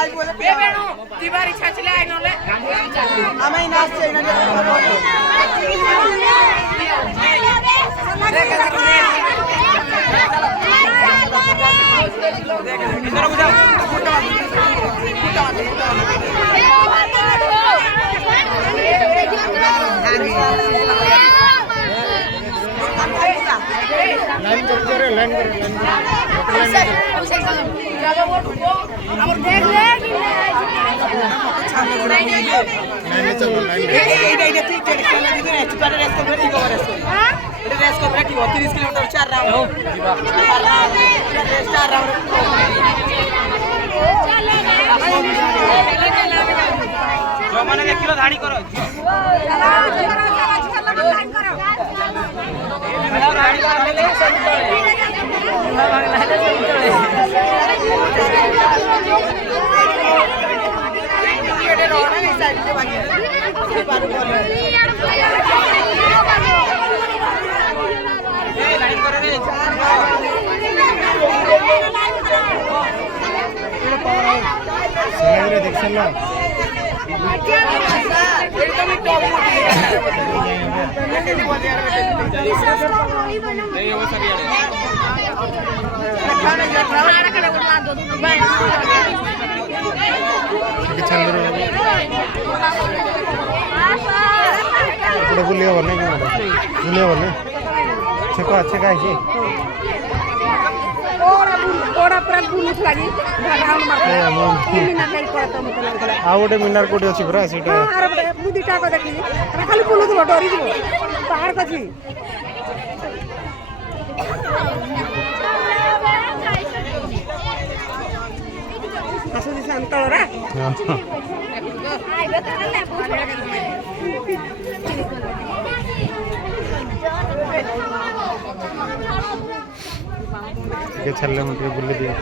आज बोले तिवारी छाछले आई नले आमाई नाचছে না लाइन कर लाइन और देख ले लाइन चलो लाइन এটা ঠিক ঠিক খেলা দিতে না চুপারে রেস করে ঠিক হবে হ্যাঁ এটা রেস করে ঠিক 30 কিলোমিটার 4 রাউন্ড দিবা 4 রাউন্ড রেস 4 রাউন্ড जो माने 1 किलो धाड़ी करो धाड़ी कर ले सब चले ये रोना नहीं साइड से बाकी पारू बोल ए लाइन करे रे सलाइरे देखछन ना एकदम टॉप नहीं वो सभी चंद्र इकडे बुलिया वरने की बुलिया वरने छका छका है ओरा पूरा पुलिस लागी भागाउन मारते 3 मिनट नहीं पड़ता मतलब आ गोटे मिनार कोठी अछि पुरा सेटा अरे मु दिटा को देखली खाली पुलिस डरी दिबो बाहर कछि आसु दिस अंतळरा आइबे करले के छल्ले मटे बुल्ले दिया